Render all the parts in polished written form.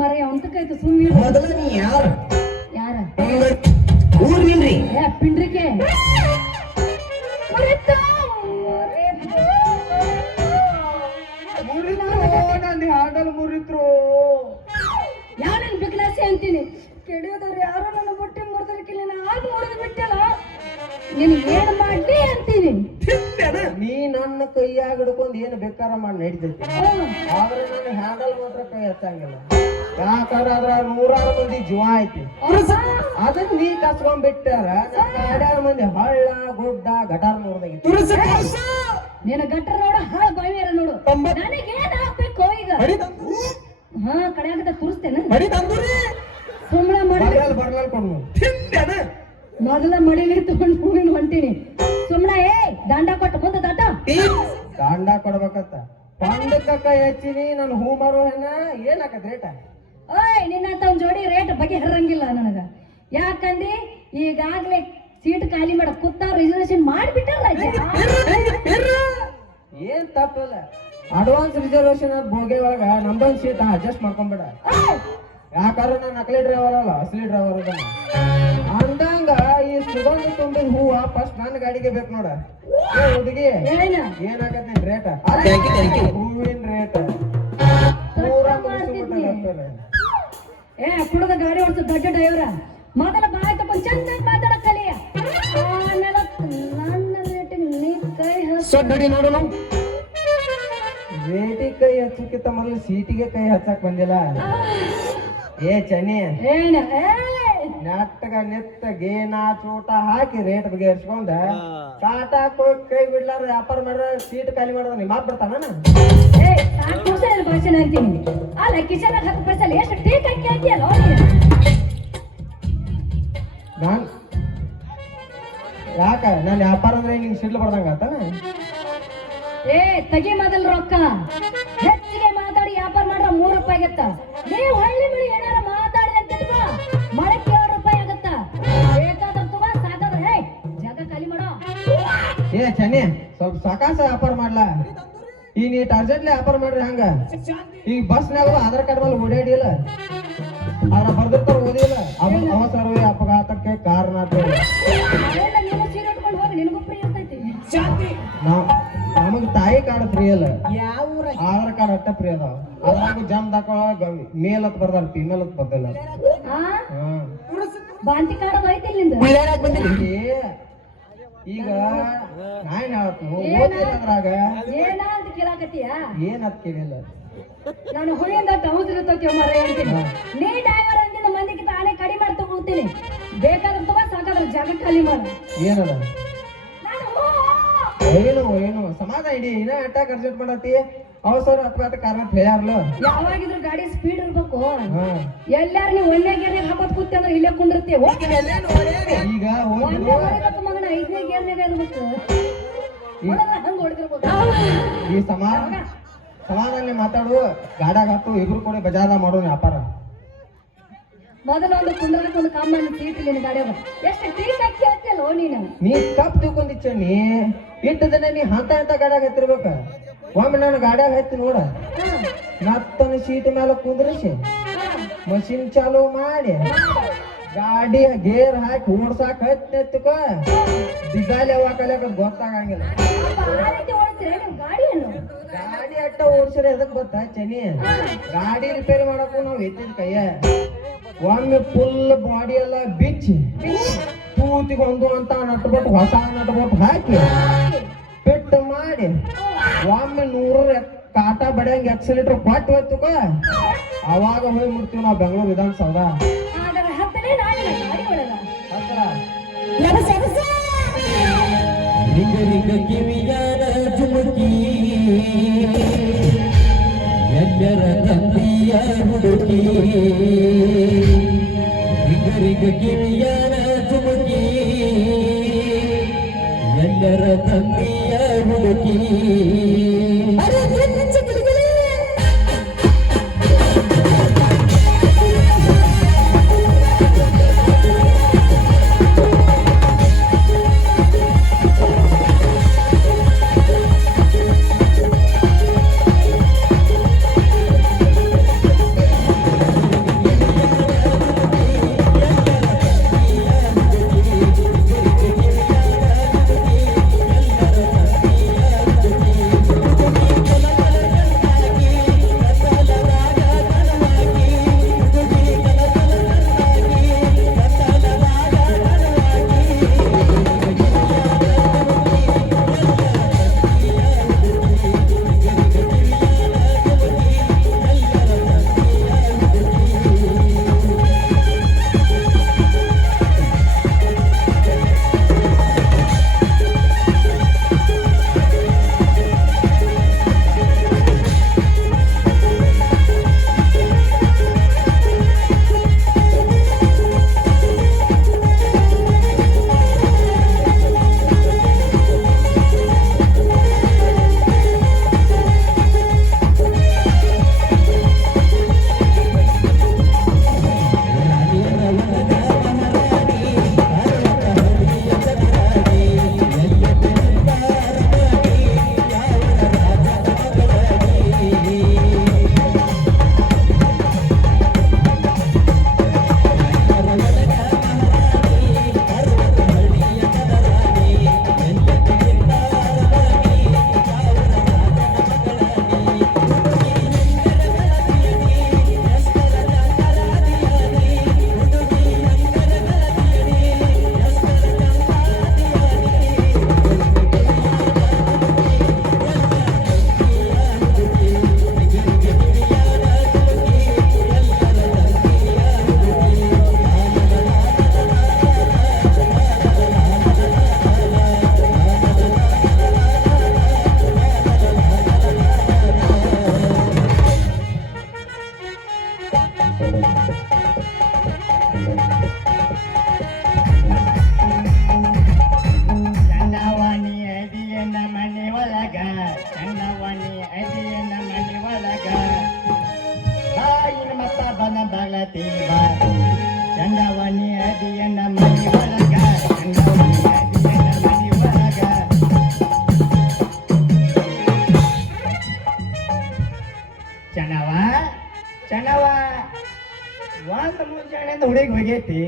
ಮಾರ ಅಂತಕೈತು ಸುಮ್ಮನೆ ಮೊದಲ ನೀ ಯಾರು ಯಾರ ಊರ್ನಿಲ್ರಿ ಪಿಂಡ್ರಿಕೆ ನನ್ನ ಹಾಡಲ್ ಮುರಿದ್ರು ಯಾರನ್ನ ಬಿಗ್ಲಾಸೆ ಅಂತೀನಿ ಕೆಡಿಯೋದವ್ರು ಯಾರು ನನ್ನ ಬುಟ್ಟಿ ಮುರಿದ್ರಕ್ಕಿಲ್ಲ ಆಗ ಮುರಿದು ಬಿಟ್ಟಲ್ಲ ನೀನು ಏನ್ ಮಾಡ್ಲಿ ಅಂತೀನಿ ನೀ ನನ್ನ ಕೈಯಾಗ ಹಿಡ್ಕೊಂಡ್ ಏನ್ ಬೇಕಾರ ಮಾಡಿ ನಡೀತೈತಿ ಆದ್ರೆ ನನ್ನ ಹ್ಯಾಂಡಲ್ ಮಾತ್ರ ಕೈ ಹಚ್ಚಂಗಿಲ್ಲ ಯಾಕಂದ್ರ ಅದ್ರ 100 ಮಂದಿ ಜೀವ ಐತಿ ಅದನ್ನ ನೀ ಕಸ್ಕೊಂಡ್ ಬಿಟ್ಟಾರ ಗಾಡ್ಯಾರ ಮಂದಿ ಹಳ್ಳ ಗುಡ್ಡ ಗಟಾರ್ ನೋಡ್ದಾಗಿತ್ತು ನೀನ ಗಟ್ರ ನೋಡು ಹಾಳು ಬಾವಿಯರ ನೋಡು ನನಗೇನ್ ಹಾಕ್ಬೇಕು ಈಗ ಹಾ ಕಡೆಯಾಗದ ತುರಿಸ್ತೇನೆ ಸುಮ್ಮನೆ ಮಾಡಿ ಬರ್ಲಾಲ್ ಕೊಡು ಮೊದಲ ಮಡಿಲಿ ತಗೊಂಡು ನೀನು ಹೊಂಟೀನಿ ಸುಮ್ಮನೆ ದಂಡ ಕೊಟ್ಟು ಮುಂದೆ ದಾಟ ದಂಡ ಕೊಡ್ಬೇಕತ್ತ ಪಂಡಕ್ಕ ಹೆಚ್ಚಿನಿ ನಾನು ಹೂ ಮಾರೋ ಏನಾಕತ್ ರೇಟ ಓಯ್ ನಿನ್ನಂತ ಒಂದ್ ಜೋಡಿ ರೇಟ್ ಬಗ್ಗೆ ಹರಂಗಿಲ್ಲ ನನಗ ಯಾಕಂದ್ರೆ ಈಗಾಗ್ಲೇ ಸೀಟ್ ಖಾಲಿ ಮಾಡ ಕೂತ ರಿಸರ್ವೇಶನ್ ಮಾಡಿಬಿಟ್ಟಲ್ಲ ಏನ್ ತಪ್ಪಲ್ಲ ಅಡ್ವಾನ್ಸ್ ರಿಸರ್ವೇಶನ್ ಬೋಗೆ ಒಳಗ ನಮ್ದೊಂದ್ ಸೀಟ್ ಅಡ್ಜಸ್ಟ್ ಮಾಡ್ಕೊಂಬೇಡ ಯಾಕಾರ ನಾನು ನಕಲಿ ಡ್ರೈವರ್ ಅಲ್ಲ ಅಸಲಿ ಡ್ರೈವರ್ ಅದ ಅಂದಂಗ ಈ ಸುಗಂಧ ತುಂಬಿದ ಹೂವ ಫಸ್ಟ್ ನನ್ನ ಗಾಡಿಗೆ ಬೇಕು ನೋಡ ಹುಡುಗಿ ಏನಾಗತ್ತೇನ್ ರೇಟ್ ಹೂವಿನ ರೇಟ್ ಕುಡದ ಗಾಡಿ ಓಡಿಸೋ ದೊಡ್ಡ ಡ್ರೈವರ ಮೊದಲ ಬಾಯ್ ತಗೊಂಡ್ ಚಂದ ಮಾತಾಡ ಕಲಿಯ ಆಮೇಲೆ ನನ್ನ ರೇಟಿಗೆ ನೀ ಕೈ ಹಚ್ಚಿ ನೋಡೋಣ ರೇಟಿಗೆ ಕೈ ಹಚ್ಚಕ್ಕಿಂತ ಮೊದಲು ಸೀಟಿಗೆ ಕೈ ಹಚ್ಚಕ್ ಬಂದಿಲ್ಲ ಏ ಚನ್ನಿ ನೆಟ್ಟಗ ನೆತ್ತ ಗೇನ ಚೋಟ ಹಾಕಿ ರೇಟ್ ಬಗೆಹರಿಸ್ಕೊಂಡ ಕಾಟಾಕ್ ಹೋಗಿ ಕೈ ಬಿಡ್ಲಾರ ವ್ಯಾಪಾರ ಮಾಡ್ರ ಸೀಟ್ ಖಾಲಿ ಮಾಡೋದ ನಿಮ್ಮ ಮಾತ್ ಬರ್ತಾನ ಭಾಷಣ ಅಂತೀನಿ ಅಲ್ಲ ಕಿಶನ್ 10 ಪೈಸೆ ಎಷ್ಟು ಟೀಕ್ ಹಾಕಿ ಹಾಕಿಯಲ್ಲ ನಾನ್ ಯಾಕ ನಾನು ವ್ಯಾಪಾರ ಅಂದ್ರೆ ನಿಂಗೆ ಸಿಡ್ಲು ಬರ್ದಂಗ ಆತಾನ ತಗಿ ಮೊದಲ್ ರೊಕ್ಕ ಹೆಚ್ಚಿಗೆ ಮಾತಾಡಿ ವ್ಯಾಪಾರ ಮಾಡ್ರ 3 ರೂಪಾಯಿ ಆಗತ್ತ ನೀವು ಹಳ್ಳಿ ಮಳಿ ಏನಾರ ಮಾತಾಡಿ ಅಂತ ಮಳಕ್ಕೆ 2 ರೂಪಾಯಿ ಆಗತ್ತ ಬೇಕಾದ್ರ ತಗೋ ಸಾಕಾದ್ರೆ ಜಾಗ ಖಾಲಿ ಮಾಡೋ ಚನ್ನಿ ಸ್ವಲ್ಪ ಸಾಕಾಸ ವ್ಯಾಪಾರ ಮಾಡ್ಲಾ ಈ ನೀ ಅರ್ಜೆಂಟ್ಲಿ ವ್ಯಾಪಾರ ಮಾಡ್ರಿ ಹಂಗ ಈಗ ಬಸ್ನಾಗ ಆಧಾರ್ ಕಾರ್ಡ್ ಮೇಲೆ ಓಡಾಡಿಲ್ಲ ಅದ್ರ ಬರ್ದಿರ್ತಾರ ಓದಿಲ್ಲ ಅವಸರವೇ ಅಪಘಾತಕ್ಕೆ ಕಾರಣ ನಮಗ್ ತಾಯಿ ಕಾರ್ಡ್ ಫ್ರೀ ಅಲ್ಲ ಆಧಾರ್ ಕಾರ್ಡ್ ಅಟ್ಟ ಫ್ರೀ ಅದಾವ ಅದ್ರಾಗ ಜಮ್ ದಾಕ ಮೇಲ್ ಹತ್ ಬರ್ದಾರ ಫಿಮೇಲ್ ಹತ್ ಬರ್ದಿಲ್ಲ ಬಾಂತಿ ಕಾರ್ಡ್ ಈಗ ನಾನ್ ಓದಿಲ್ಲ ಅದ್ರಾಗ ಏನಂತ ಕೇಳಾಕತ್ತೀಯ ಏನಂತ ಕೇಳಿಲ್ಲ ನಾನು ಹುಳಿಯಿಂದ ಟೌನ್ಸಿರುತ್ತೋಕೆ ಮರ ಹೇಳ್ತೀನಿ ನೀ ಡ್ರೈವರ್ ಅಂದಿನ ಮಂದಿಗೆ ತಾನೇ ಕಡಿಮೆ ಮಾಡಿ ತಗೊಳ್ತೀನಿ ಬೇಕಾದ್ರೆ ತಗೋ ಸಾಕಾದ್ರೆ ಜಾಗ ಖಾಲಿ ಮಾಡ ಏನದ ಏನು ಸಮಾಧಾನ ಇಡಿ ಇನ್ನ ಅಟ್ಯಾಕ್ ಅರ್ಜೆಂಟ್ ಮಾಡತ್ತಿ ಅವಸರ ಅಪಘಾತ ಕಾರಣ ಹೇಳ್ಯಾರ್ಲು ಯಾವಾಗಿದ್ರು ಗಾಡಿ ಸ್ಪೀಡ್ ಇರ್ಬೇಕು ಎಲ್ಲಾರು ನೀವು 1ನೇ ಗೇರ್ನಾಗ ಹಾಕೋದ್ ಕೂತಿ ಅಂದ್ರೆ ಇಲ್ಲೇ ಕುಂಡಿರ್ತಿ ಈಗ ಮಗನ 5ನೇ ಗೇರ್ನಾಗ ಇರ್ಬೇಕು ಹಂಗ ಹೊಡೆದಿರ್ಬೇಕು ಈ ಸಮಾಧಾನ ಮಾತಾಡು ಗಾಡ್ಯಾಗ ಹತ್ತು ಇಬ್ರು ಕೂಡ ಬಜಾರ ಮಾಡೋಣ ವ್ಯಾಪಾರ ಮೊದಲ ಒಂದು ಕುಂದ್ರಕ್ಕೆ ಒಂದು ಕಾಮನ್ ಸೀಟ್ ಇಲ್ಲಿ ಗಾಡಿ ಎಷ್ಟು ಟೀಕ್ ಹಾಕಿ ಹಾಕಿಯಲ್ಲ ನೀ ತಪ್ಪು ತಿಳ್ಕೊಂಡಿಚ್ಚ ನೀ ಇಟ್ಟು ದಿನ ನೀ ಹಂತ ಗಾಡ್ಯಾಗ ಹತ್ತಿರ್ಬೇಕ ಒಮ್ಮೆ ನಾನು ಗಾಡ್ಯಾಗ ಹತ್ತಿ ನೋಡ ಮತ್ತನ ಸೀಟ್ ಮೇಲೆ ಕುಂದ್ರಿಸಿ ಮಷಿನ್ ಚಾಲು ಮಾಡಿ ಗಾಡಿ ಗೇರ್ ಹಾಕಿ ಓಡ್ಸಾಕ ಹತ್ತಿಕೋ ದಿಗಾಲಿ ಯಾವಾಗ ಕಲಿಯಾಕ ಗೊತ್ತಾಗಂಗಿಲ್ಲ ಗಾಡಿ ಅಟ್ಟ ಓಡಿಸಿದ್ರೆ ಎದಕ್ ಗೊತ್ತಾ ಚನಿ ಗಾಡಿ ರಿಪೇರಿ ಮಾಡಕ್ಕೂ ನಾವ್ ಎತ್ತಿದ ಕೈಯ ಒಮ್ಮೆ ಫುಲ್ ಬಾಡಿ ಎಲ್ಲ ಬಿಚ್ಚಿ ತೂತಿಗೊಂದು ಅಂತ ನಟ್ಬಿಟ್ಟು ಹೊಸ ನಟ್ಬಿಟ್ಟು ಹಾಕಿ ಫಿಟ್ ಮಾಡಿ ಒಮ್ಮೆ 100 ಕಾಟ ಬಡಿಯಂಗ ಎಕ್ಸಲೇಟರ್ ಕೊಟ್ಟು ಹೋಯ್ತುಕ ಅವಾಗ ಹೋಗಿ ಮುಡ್ತೀವಿ ನಾವು ಬೆಂಗಳೂರು ವಿಧಾನಸೌಧ ಎಲ್ಲರ ತಂದೆಯ ಹುಡುಕಿ ಕಿವಿಯರ ಚುಮುಕಿ ಎಲ್ಲರ ತಂದೆಯ ಹುಡುಕಿ ಚೆನ್ನವ ಚೆನ್ನವ ಒಂದ್ ಮುಂಜಾನೆಯಿಂದ ಹುಡುಗಿ ಹೋಗೈತಿ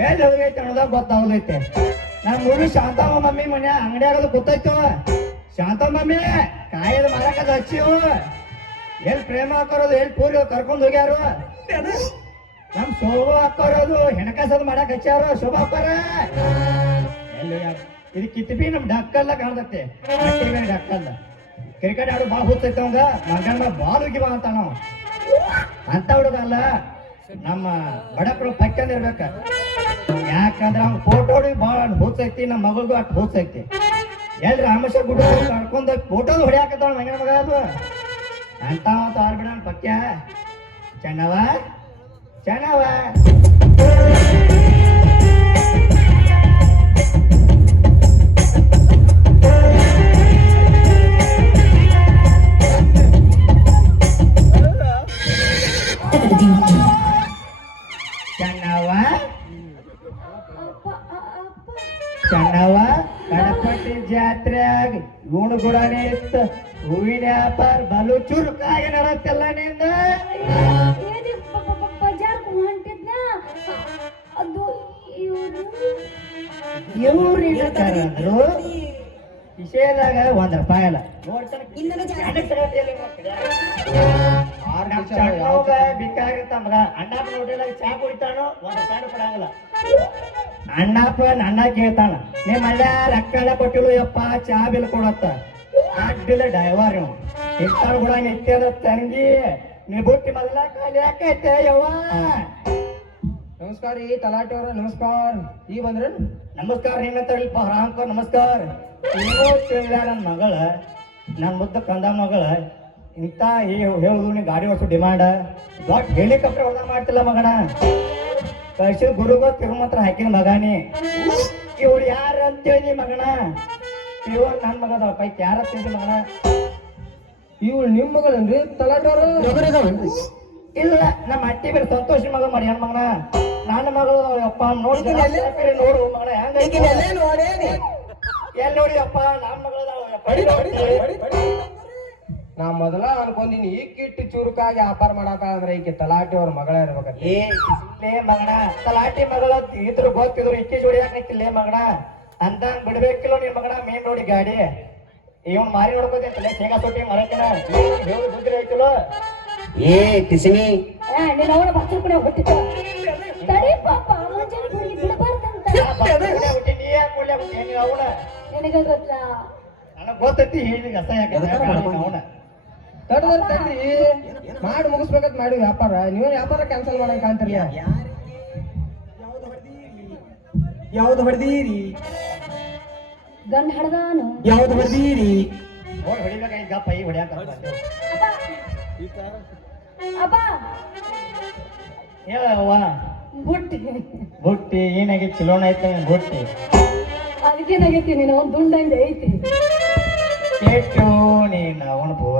ಎಲ್ಲಿ ಹೋಗೈತಿ ಅನ್ನೋದಾಗ ಗೊತ್ತಾಗ್ಲೈತೆ ನಮ್ಮ ಹುಡುಗಿ ಶಾಂತಮ್ಮ ಮಮ್ಮಿ ಮನೆ ಅಂಗಡಿಯಾಗದು ಗೊತ್ತಾಯ್ತು ಶಾಂತಮ್ಮ ಮಮ್ಮಿ ಕಾಯದ ಮಾರಕದ ಹಚ್ಚಿವು ಎಲ್ಲಿ ಪ್ರೇಮ ಹಾಕೋರೋದು ಎಲ್ಲಿ ಪೂರಿ ಕರ್ಕೊಂಡು ಹೋಗ್ಯಾರು ನಮ್ ಶೋಭಾ ಹಾಕೋರೋದು ಹೆಣಕಾಸದ್ ಮಾಡಕ್ ಹಚ್ಚಾರು ಶೋಭಾ ಹಾಕೋರ ಎಲ್ಲಿ ಇದು ಕಿತ್ಬಿ ನಮ್ ಡಕ್ಕಲ್ಲ ಕಾಣ್ತೈತೆ ಡಕ್ಕಲ್ಲ ಕ್ರಿಕೆಟ್ ಆಡೋ ಬಾಳ್ ಹುಚ್ಚೈತೆ ಅವಂಗ ಮಗನ ಬಾಲ್ ಉಗಿಬಾ ಅಂತ ನಾವು ಅಂತ ಹುಡುಗ ಅಲ್ಲ ನಮ್ಮ ಬಡಕರು ಪಕ್ಕಂದ ಇರ್ಬೇಕ ಯಾಕಂದ್ರ ಅವ್ನ ಫೋಟೋ ಬಾಳ ಹುಚ್ಚೈತಿ ನಮ್ಮ ಮಗಳಿಗೂ ಅಷ್ಟು ಹುಚ್ಚೈತಿ ಎಲ್ರಿ ರಾಮೇಶ ಗುಡ್ಡ ಕರ್ಕೊಂಡ್ ಫೋಟೋ ಹೊಡಿಯಾಕತ್ತಾವ ಮಗನ ಮಗ ಅದು ಅಂತ ಆರ್ಬಿಡ ಪಕ್ಯ ಚೆನ್ನವ ಚೆನ್ನವ ಚೆನ್ನವ ಚೆನ್ನವ ಗಣಪತಿ ಜಾತ್ರೆಯಾಗ ಇವನು ಗುಡಾನೆ ಇತ್ತು ಹೂವಿನ ವ್ಯಾಪಾರ ಬಲು ಚುರುಕಾಗಿ ನಡತ್ತೆಲ್ಲ ನಿಂದ ಬಜಾರ್ ಹೊಂಟಿದ್ನ ಅದು ಇವ್ರು ಏನಂದ್ರು ವಿಷಯದಾಗ ₹1 ಅಲ್ಲ ಬೇಕಾಗಿರ್ತ ಮಗ ಅಣ್ಣಪ್ಪನ ಹೋಟೆಲಾಗ ಚಾ ಕುಡಿತಾನೋ ₹1 ಕೊಡಂಗಿಲ್ಲ ಅಣ್ಣಪ್ಪ ನನ್ನ ಕೇಳ್ತಾನ ನಿಮ್ಮ ಅಲ್ಲ ರೊಕ್ಕ ಕೊಟ್ಟಿಳು ಯಪ್ಪ ಚಾ ಬಿಲ್ ಕೊಡತ್ತ ಅಡ್ಡಿಲ್ಲ ಡೈವರ್ ನೀವು ಇಷ್ಟಾರು ಕೂಡ ನಿತ್ಯದ ತಂಗಿ ನೀ ಬುಟ್ಟಿ ಮೊದಲ ಖಾಲಿ ಯಾಕೈತೆ ಯವ್ವ ನಮಸ್ಕಾರ ರೀ ತಲಾಟಿ ಅವ್ರ ನಮಸ್ಕಾರ ಈ ಬಂದ್ರ ನಮಸ್ಕಾರ ನಿನ್ನ ತಳಿಲ್ಪ ರಾಮ್ಕೋ ನಮಸ್ಕಾರ ನೀವು ತಿಳಿದ ನನ್ನ ಮಗಳ ನನ್ನ ಮುದ್ದ ಕಂದ ಮಗಳ ಇಂಥ ಹೇಳುದು ನೀ ಗಾಡಿ ಹೊಸ ಡಿಮಾಂಡ್ ದೊಡ್ಡ ಹೆಲಿಕಾಪ್ಟರ್ ಹೊಡೆದ ಮಾಡ್ತಿಲ್ಲ ಮಗನ ಕಳ್ಸಿದ ಗುರುಗ ತಿರುಮತ್ರ ಹಾಕಿನ ಮಗನಿ ಇವ್ರು ಯಾರ ಅಂತೇಳಿ ಮಗನ ಇವ್ ನನ್ನ ಮಗದ ಪೈಕಿ ಯಾರ ಅಂತೇಳಿ ಮಗನ ಇವ್ಳು ನಿಮ್ ಮಗಳನ್ರಿ ತಲಾಟಿ ಅವ್ರ ಇಲ್ಲ ನಮ್ಮ ಅಟ್ಟಿ ಬೇರೆ ಸಂತೋಷ ಮಗ ಮಾಡಿ ಹೆಣ್ ಮಗನ ನನ್ನ ಮಗಳು ಅಪ್ಪ ನೋಡಿ ನೋಡು ಮಗನ ಹೆಂಗ ಎಲ್ಲಿ ನೋಡಿ ಅಪ್ಪ ನನ್ನ ಮಗಳ ನಾ ಮೊದಲ ಅನ್ಕೊಂದಿನಿ ಈ ಕಿಟ್ಟು ಚುರುಕಾಗಿ ವ್ಯಾಪಾರ ಮಾಡಾಕ ಅಂದ್ರೆ ಈಕೆ ತಲಾಟಿ ಅವ್ರ ಮಗಳ ಇರ್ಬೇಕಂತ ಲೇ ಮಗನ ತಲಾಟಿ ಮಗಳ ಇದ್ರು ಗೊತ್ತಿದ್ರು ಇಕ್ಕಿ ಜೋಡಿ ಹಾಕಿಲ್ಲೇ ಮಗನ ಅಂತ ಬಿಡ್ಬೇಕಿಲ್ಲ ನಿನ್ ಮಗನ ಮೇನ್ ರೋಡಿ ಗಾಡಿ ಇವನ್ ಮಾರಿ ನೋಡ್ಕೋತೈತಲ್ಲ ಶೇಂಗಾ ಸೊಟ್ಟಿ ಮರಕಿನ ಹೇಳು ಬುದ್ಧಿ ಐತಿಲ್ಲ ಏ ಕಿಸಿನಿ ನೀನ್ ಅವನ ಬಸ್ರು ಕೂಡ ಹುಟ್ಟಿದ್ದ ತಡಿ ಪಾಪ ಮುಂಜಾನೆ ಹುಡುಗಿ ಬಿಡಬಾರ್ದಂತ ಹುಟ್ಟಿ ನೀ ಯಾಕೆ ಕೊಡ್ಲಿ ಹುಟ್ಟಿ ಅವನ ನಿನಗ ಗೊತ್ತ ನನಗ್ ಗೊತ್ತೈತಿ ಹೇಳಿ ಕಸ ಯಾಕೆ ಅವನ ತಡ್ರಿ ಮಾಡಿ ಮುಗಿಸ್ಬೇಕಂತ ಮಾಡಿ ವ್ಯಾಪಾರ ನೀವು ವ್ಯಾಪಾರ ಕ್ಯಾನ್ಸಲ್ ಮಾಡಕ್ ಕಾಣ್ತೀರಿ ಯಾವ್ದು ಹೊಡೆದೀರಿ ಗಂಡ ಹಡ್ದಾನು ಯಾವ್ದು ಹೊಡೆದೀರಿ ನೋಡಿ ಹೊಡಿಬೇಕಾಗಿ ಗಪ್ಪ ಈ ಹೊಡ್ಯಾಕ ಅಪ್ಪ ಹೇಳವ್ವ ಬುಟ್ಟಿ ಬುಟ್ಟಿ ಏನಾಗಿ ಚಲೋಣ ಐತೆ ಬುಟ್ಟಿ ಅದಕ್ಕೇನಾಗೈತಿ ನೀನು ಒಂದು ದುಂಡಂಗೆ ಐತಿ ಕೆಟ್ಟು ನೀನು ಅವನು